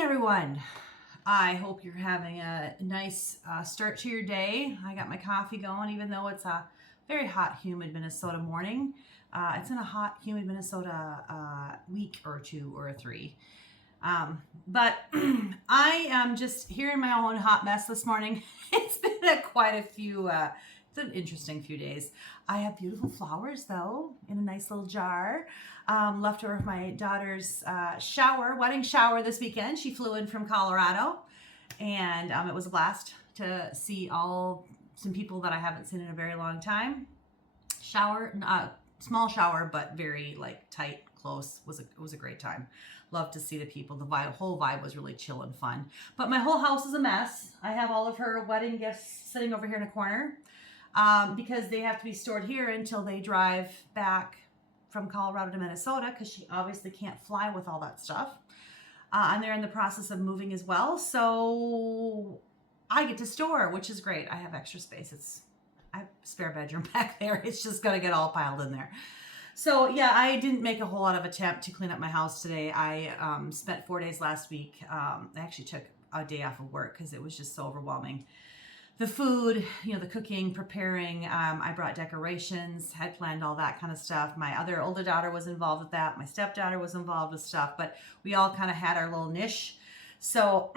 morning, everyone. I hope you're having a nice start to your day. I got my coffee going, even though it's a very hot, humid Minnesota morning. It's in a hot, humid Minnesota week or two or three. But I am just here in my own hot mess this morning. It's been quite a few, it's an interesting few days. I have beautiful flowers though, in a nice little jar. Left over my daughter's wedding shower this weekend. She flew in from Colorado, and it was a blast to see some people that I haven't seen in a very long time. Small shower, but very tight, close. It was a great time. Love to see the people. The whole vibe was really chill and fun. But my whole house is a mess. I have all of her wedding gifts sitting over here in a corner because they have to be stored here until they drive back from Colorado to Minnesota, because she obviously can't fly with all that stuff. And they're in the process of moving as well. So I get to store, which is great. I have extra space. I have a spare bedroom back there. It's just going to get all piled in there. So yeah, I didn't make a whole lot of attempt to clean up my house today. I spent 4 days last week. I actually took a day off of work because it was just so overwhelming. The food, the cooking, preparing, I brought decorations, had planned all that kind of stuff. My other older daughter was involved with that. My stepdaughter was involved with stuff, but we all kind of had our little niche. So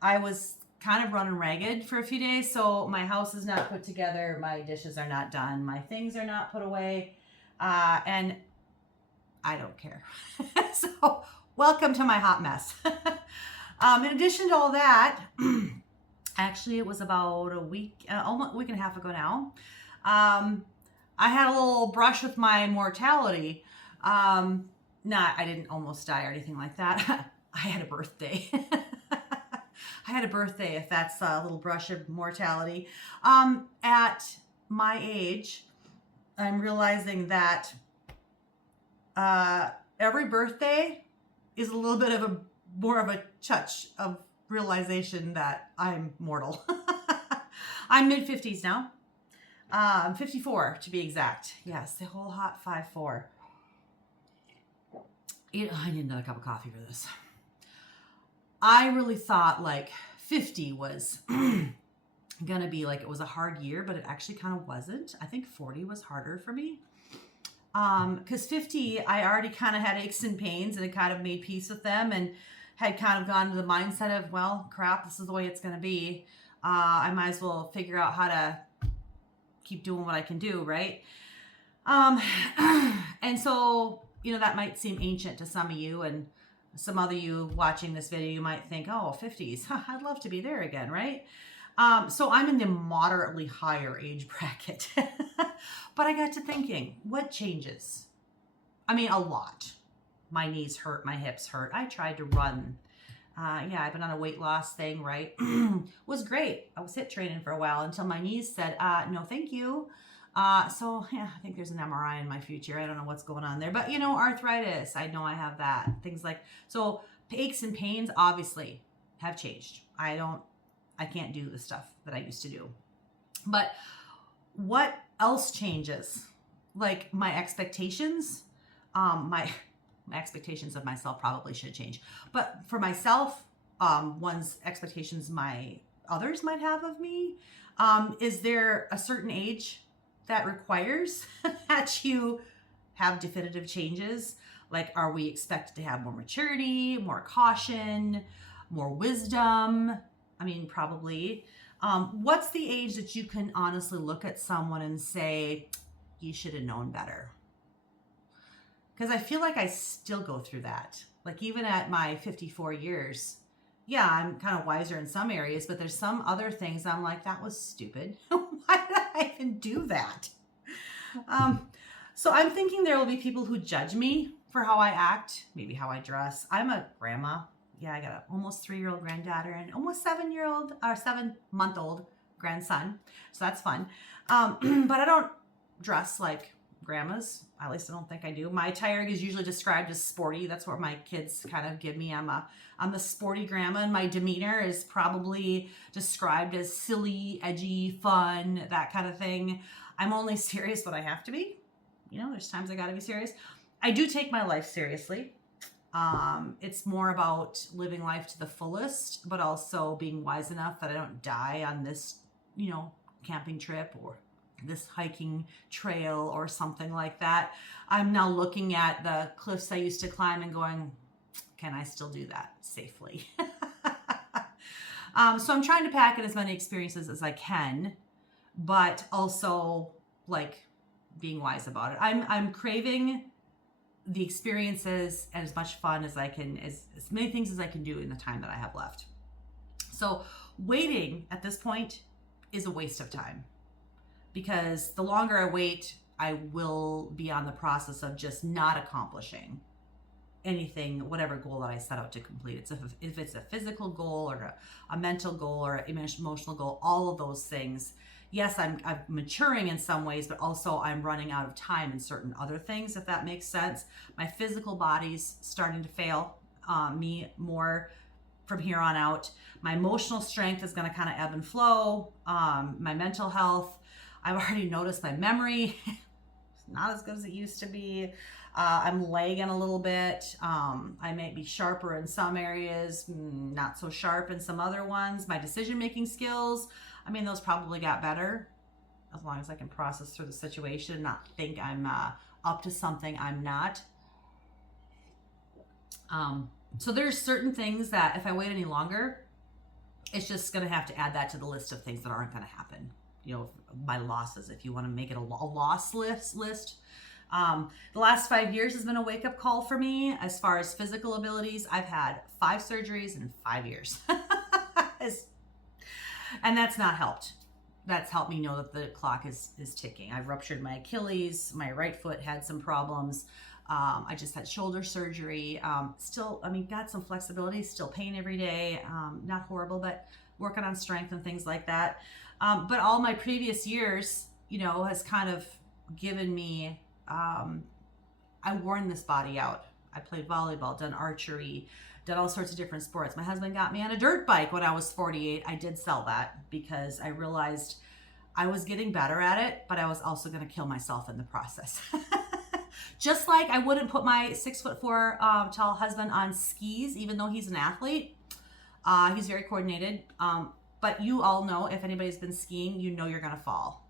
I was kind of running ragged for a few days. So my house is not put together. My dishes are not done. My things are not put away. And I don't care. So welcome to my hot mess. In addition to all that, actually, it was about almost a week and a half ago now. I had a little brush with my mortality. I didn't almost die or anything like that. I had a birthday. I had a birthday, if that's a little brush of mortality. At my age, I'm realizing that every birthday is a little bit of more of a touch of realization that I'm mortal. I'm mid-50s now. I'm 54 to be exact. Yes, the whole hot 5'4". I need another cup of coffee for this. I really thought 50 was gonna be it was a hard year, but it actually kind of wasn't. I think 40 was harder for me. Because 50, I already kind of had aches and pains, and I kind of made peace with them, and had kind of gone to the mindset of, well, crap, this is the way it's going to be. I might as well figure out how to keep doing what I can do, right? And so, that might seem ancient to some of you, and some other you watching this video, you might think, oh, 50s, I'd love to be there again, right? So I'm in the moderately higher age bracket. But I got to thinking, what changes? I mean, a lot. My knees hurt, my hips hurt. I tried to run. I've been on a weight loss thing, right? Was great. I was HIIT training for a while until my knees said, no, thank you. I think there's an MRI in my future. I don't know what's going on there. But, arthritis, I know I have that. Things so aches and pains obviously have changed. I can't do the stuff that I used to do. But what else changes? My expectations, my expectations of myself probably should change. But for myself, one's expectations others might have of me, is there a certain age that requires that you have definitive changes? Are we expected to have more maturity, more caution, more wisdom? I mean, probably. What's the age that you can honestly look at someone and say, you should have known better? Because I feel like I still go through that. Even at my 54 years, yeah, I'm kind of wiser in some areas, but there's some other things I'm like, that was stupid. Why did I even do that? So I'm thinking there will be people who judge me for how I act, maybe how I dress. I'm a grandma. Yeah, I got an almost 3-year-old granddaughter and almost 7-month-old grandson. So that's fun. But I don't dress like grandmas. At least I don't think I do. My attire is usually described as sporty. That's what my kids kind of give me. I'm the sporty grandma, and my demeanor is probably described as silly, edgy, fun, that kind of thing. I'm only serious when I have to be. There's times I got to be serious. I do take my life seriously. It's more about living life to the fullest, but also being wise enough that I don't die on this, camping trip or this hiking trail or something like that. I'm now looking at the cliffs I used to climb and going, can I still do that safely? So I'm trying to pack in as many experiences as I can, but also like being wise about it. I'm craving the experiences and as much fun as I can, as many things as I can do in the time that I have left. So waiting at this point is a waste of time, because the longer I wait, I will be on the process of just not accomplishing anything, whatever goal that I set out to complete. If it's a physical goal or a mental goal or an emotional goal, all of those things. Yes, I'm maturing in some ways, but also I'm running out of time in certain other things, if that makes sense. My physical body's starting to fail me more from here on out. My emotional strength is going to kind of ebb and flow. My mental health, I've already noticed my memory is not as good as it used to be. I'm lagging a little bit. I may be sharper in some areas, not so sharp in some other ones. My decision-making skills, those probably got better, as long as I can process through the situation and not think I'm up to something I'm not. So there's certain things that if I wait any longer, it's just going to have to add that to the list of things that aren't going to happen. My losses, if you want to make it a loss list. The last 5 years has been a wake-up call for me as far as physical abilities. I've had 5 surgeries in 5 years. And that's not helped. That's helped me know that the clock is ticking. I've ruptured my Achilles. My right foot had some problems. I just had shoulder surgery. Still, got some flexibility, still pain every day. Not horrible, but working on strength and things like that. But all my previous years, has kind of given me, I worn this body out. I played volleyball, done archery, done all sorts of different sports. My husband got me on a dirt bike when I was 48. I did sell that because I realized I was getting better at it, but I was also going to kill myself in the process. Just like I wouldn't put my 6'4" tall husband on skis, even though he's an athlete. He's very coordinated. But you all know, if anybody's been skiing, you're going to fall.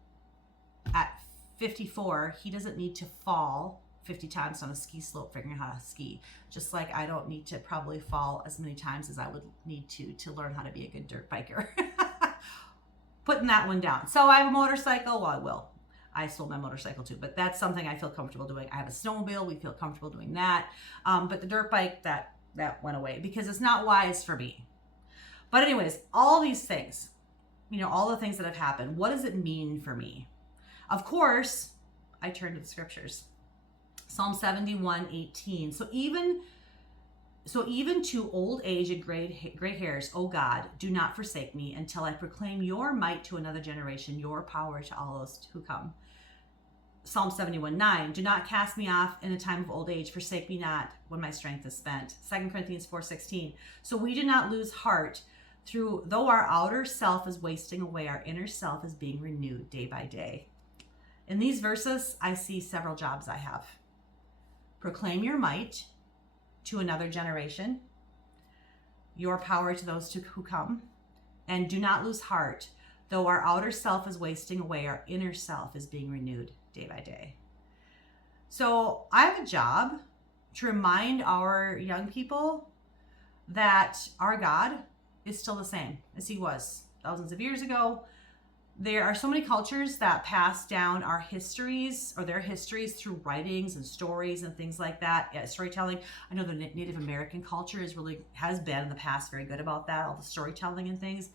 At 54, he doesn't need to fall 50 times on a ski slope figuring out how to ski. Just like I don't need to probably fall as many times as I would need to learn how to be a good dirt biker. Putting that one down. So I have a motorcycle. Well, I will. I sold my motorcycle too, but that's something I feel comfortable doing. I have a snowmobile. We feel comfortable doing that. But the dirt bike, that went away because it's not wise for me. But anyways, all these things, all the things that have happened, what does it mean for me? Of course, I turn to the scriptures. Psalm 71:18. So even to old age and gray hairs, O God, do not forsake me until I proclaim your might to another generation, your power to all those who come. Psalm 71:9. Do not cast me off in the time of old age. Forsake me not when my strength is spent. 2 Corinthians 4:16. So we do not lose heart though our outer self is wasting away, our inner self is being renewed day by day. In these verses, I see several jobs I have. Proclaim your might to another generation, your power to those who come, and do not lose heart. Though our outer self is wasting away, our inner self is being renewed day by day. So I have a job to remind our young people that our God is still the same as he was thousands of years ago. There are so many cultures that pass down our histories or their histories through writings and stories and things like that. Storytelling. I know the Native American culture has been in the past very good about that, all the storytelling and things.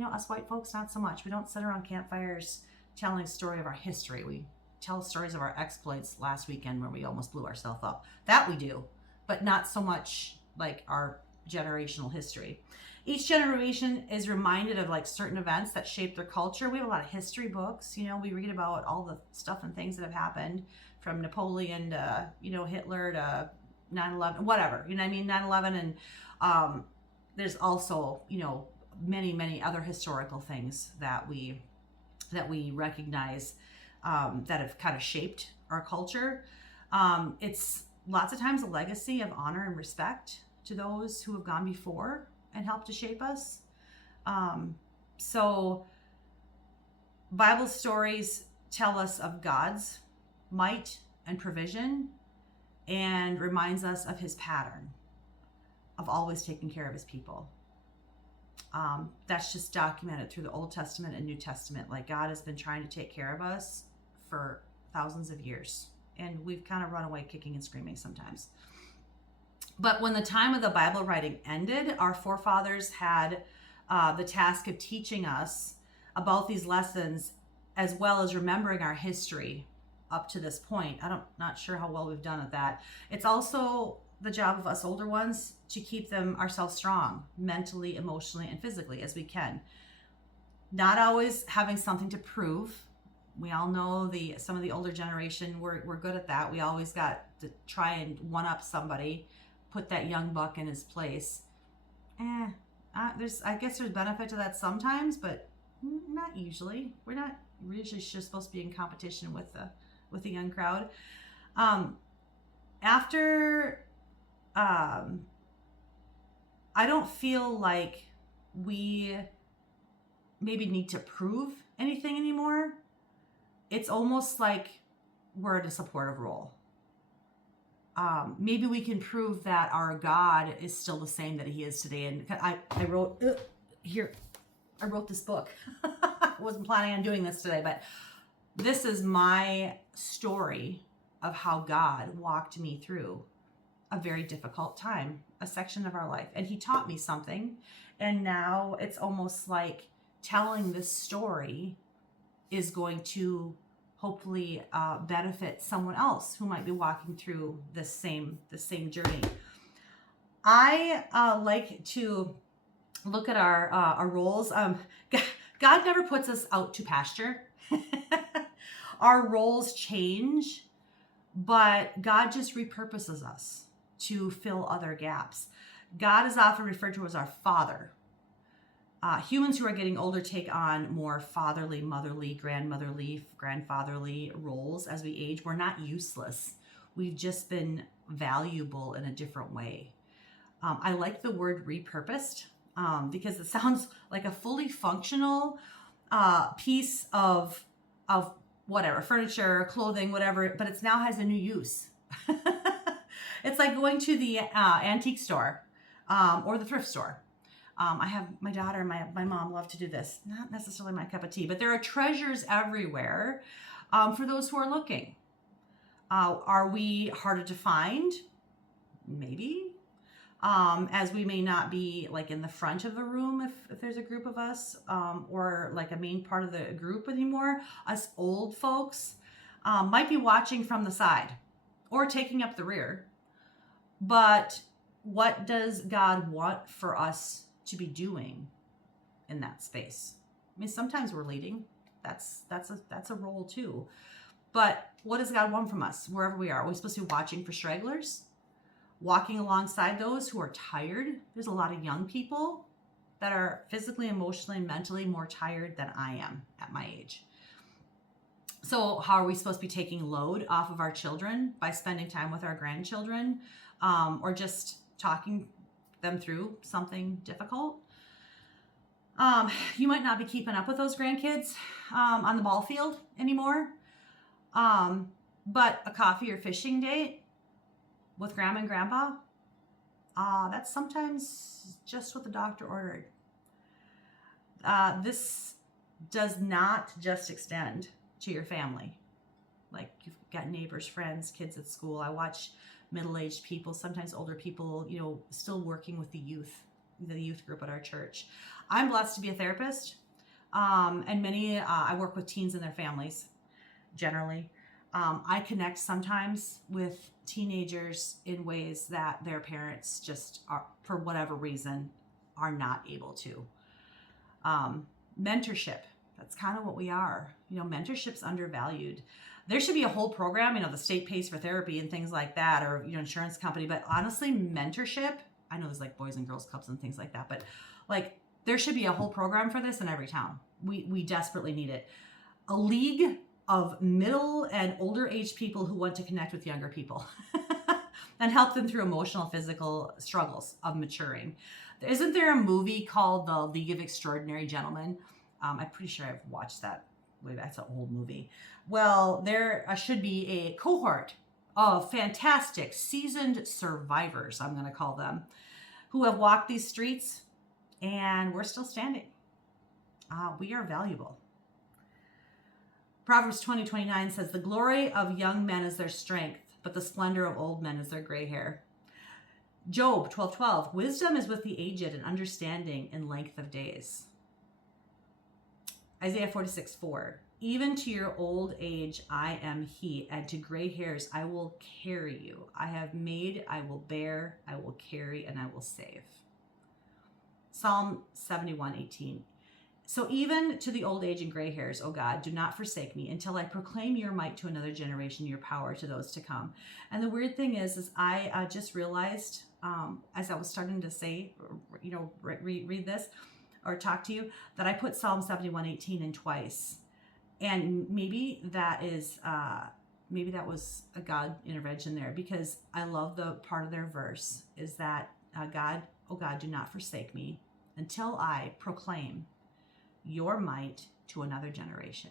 Us white folks, not so much. We don't sit around campfires telling a story of our history. We tell stories of our exploits last weekend where we almost blew ourselves up. That we do, but not so much like our generational history. Each generation is reminded of certain events that shape their culture. We have a lot of history books. We read about all the stuff and things that have happened from Napoleon to, Hitler to 9/11, whatever, 9/11. And there's also, many, many other historical things that we recognize that have kind of shaped our culture. It's lots of times a legacy of honor and respect to those who have gone before and helped to shape us. So Bible stories tell us of God's might and provision and reminds us of his pattern of always taking care of his people. That's just documented through the Old Testament and New Testament. Like, God has been trying to take care of us for thousands of years, and we've kind of run away kicking and screaming sometimes. But when the time of the Bible writing ended, our forefathers had the task of teaching us about these lessons, as well as remembering our history up to this point. Not sure how well we've done at that. It's also the job of us older ones to keep them ourselves strong, mentally, emotionally, and physically as we can. Not always having something to prove. We all know some of the older generation, we're good at that. We always got to try and one up somebody, put that young buck in his place. I guess there's benefit to that sometimes, but not usually. We're usually just supposed to be in competition with the young crowd. I don't feel like we maybe need to prove anything anymore. It's almost like we're in a supportive role. Maybe we can prove that our God is still the same that he is today. And I wrote this book. I wasn't planning on doing this today, but this is my story of how God walked me through a very difficult time, a section of our life. And he taught me something. And now it's almost like telling this story is going to hopefully benefit someone else who might be walking through the same journey. I like to look at our roles. God never puts us out to pasture. Our roles change, but God just repurposes us to fill other gaps. God is often referred to as our father. Humans who are getting older take on more fatherly, motherly, grandfatherly roles as we age. We're not useless. We've just been valuable in a different way. I like the word repurposed because it sounds like a fully functional piece of whatever, furniture, clothing, whatever, but it now has a new use. It's like going to the antique store or the thrift store. I have my daughter and my mom love to do this. Not necessarily my cup of tea, but there are treasures everywhere for those who are looking. Are we harder to find? Maybe. As we may not be like in the front of the room if there's a group of us or like a main part of the group anymore. Us old folks might be watching from the side or taking up the rear. But what does God want for us to be doing in that space? I mean, sometimes we're leading. That's a role too. But what does God want from us wherever we are? Are we supposed to be watching for stragglers? Walking alongside those who are tired? There's a lot of young people that are physically, emotionally, and mentally more tired than I am at my age. So how are we supposed to be taking load off of our children by spending time with our grandchildren or just talking them through something difficult? You might not be keeping up with those grandkids on the ball field anymore, but a coffee or fishing date with grandma and grandpa, that's sometimes just what the doctor ordered. This does not just extend to your family. Like, you've got neighbors, friends, kids at school. I watch middle-aged people, sometimes older people, still working with the youth group at our church. I'm blessed to be a therapist, and I work with teens and their families generally. I connect sometimes with teenagers in ways that their parents just are, for whatever reason, are not able to. Mentorship, that's kind of what we are. Mentorship's undervalued. There should be a whole program, the state pays for therapy and things like that, or, insurance company. But honestly, mentorship, I know there's like Boys and Girls Clubs and things like that, but like there should be a whole program for this in every town. We desperately need it. A league of middle and older age people who want to connect with younger people. and help them through emotional, physical struggles of maturing. Isn't there a movie called The League of Extraordinary Gentlemen? I'm pretty sure I've watched that. Wait, that's an old movie. Well, there should be a cohort of fantastic, seasoned survivors, I'm going to call them, who have walked these streets, and we're still standing. We are valuable. Proverbs 20:29 says, the glory of young men is their strength, but the splendor of old men is their gray hair. Job 12:12, wisdom is with the aged and understanding in length of days. Isaiah 46:4, even to your old age I am he, and to gray hairs I will carry you. I have made, I will bear, I will carry, and I will save. Psalm 71:18, so even to the old age and gray hairs, O God, do not forsake me until I proclaim your might to another generation, your power to those to come. And the weird thing is I just realized, as I was starting to say, read this or talk to you, that I put Psalm 71:18 in twice. And maybe that is, maybe that was a God intervention there, because I love the part of their verse is that, God, oh God, do not forsake me until I proclaim your might to another generation,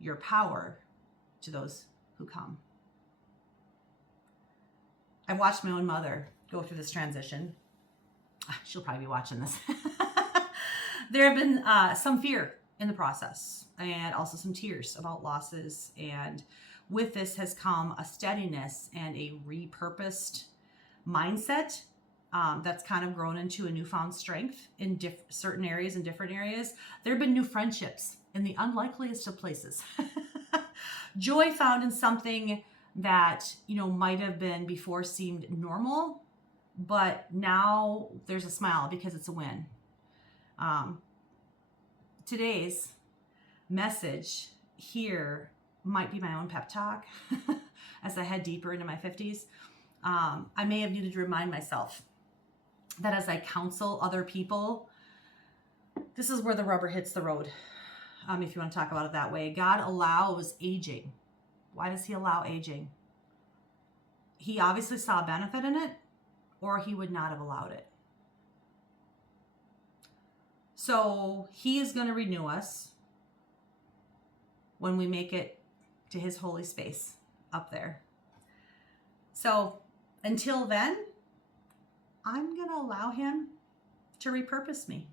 your power to those who come. I've watched my own mother go through this transition. She'll probably be watching this. There have been some fear in the process, and also some tears about losses. And with this has come a steadiness and a repurposed mindset that's kind of grown into a newfound strength in certain areas and different areas. There have been new friendships in the unlikeliest of places. Joy found in something that, might have been before seemed normal, but now there's a smile because it's a win. Today's message here might be my own pep talk as I head deeper into my 50s. I may have needed to remind myself that as I counsel other people, this is where the rubber hits the road, if you want to talk about it that way. God allows aging. Why does he allow aging? He obviously saw a benefit in it, or he would not have allowed it. So he is going to renew us when we make it to his holy space up there. So until then, I'm going to allow him to repurpose me.